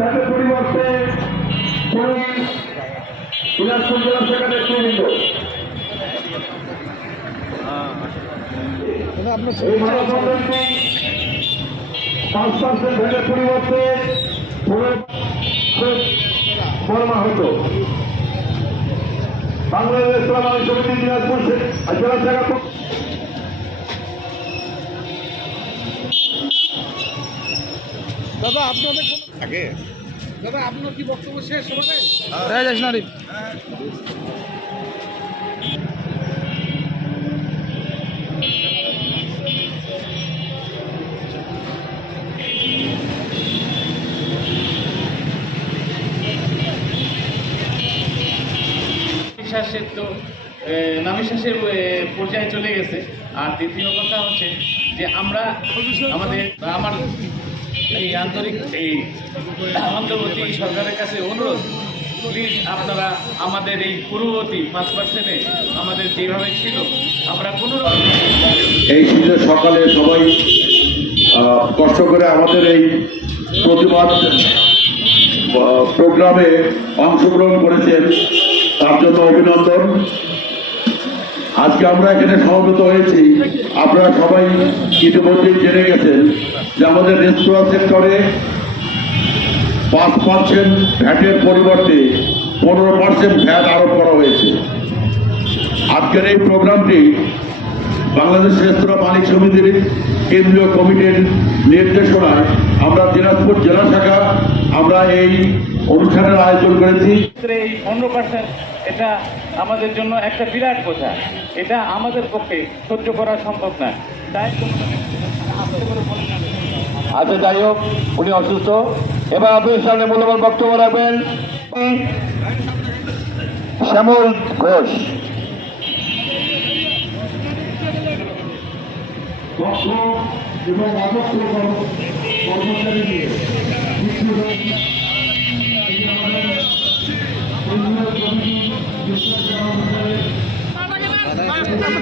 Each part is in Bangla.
ভ্যাটের পরিবর্তে দিনাজপুর জেলা শাখা নেতৃবৃন্দ এই মানববন্ধনটি 5% ভ্যাটের পরিবর্তে ফরমা হতো। বাংলাদেশ ইসলাম আইন সমিতি দিনাজপুর জেলা শাখা দাদা আপনাদের আগে দাদা আপনার কি বক্তব্য শেষ হবে? শ্বাসের তো নামিশ্বাসের পর্যায়ে চলে গেছে। আর দ্বিতীয় কথা হচ্ছে যে আমরা আমার এই আন্তরিক এই অন্তর্বর্তী সরকারের কাছে অনুরোধ, প্লিজ আপনারা আমাদের এই পূর্ববর্তী 5%-এ আমাদের যেভাবে ছিল আমরা কোনো এই শীতের সকালে সবাই কষ্ট করে আমাদের এই প্রতিবাদ প্রোগ্রামে অংশগ্রহণ করেছেন, তার জন্য অভিনন্দন। আজকে আমরা এখানে সমবেত হয়েছি, আপনারা সবাই ইতিমধ্যেই জেনে গেছেন যে আমাদের রেস্তোরাঁ সেক্টরে 5% ভ্যাটের পরিবর্তে 15% ভ্যাট আরোপ করা হয়েছে। আজকের এই প্রোগ্রামটি বাংলাদেশ রেস্তোরাঁ মালিক সমিতির কেন্দ্রীয় কমিটির নির্দেশনায় আমরা দিনাজপুর জেলা শাখা আমরা এই অনুষ্ঠানের আয়োজন করেছি। এই 15% এটা আমাদের জন্য একটা বিরাট বোঝা, এটা আমাদের পক্ষে সহ্য করা সম্ভব না। তাই আচ্ছা, যাই হোক, উনি অসুস্থ। এবার আপনার সামনে মূল্যবান বক্তব্য রাখবেন শ্যামল ঘোষ। এবং অদক্ষ কর্মচারী নিয়ে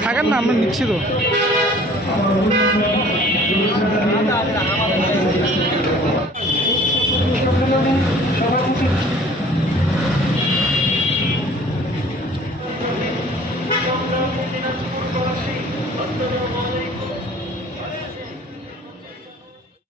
থাকেন না, আমরা নিচ্ছি তো।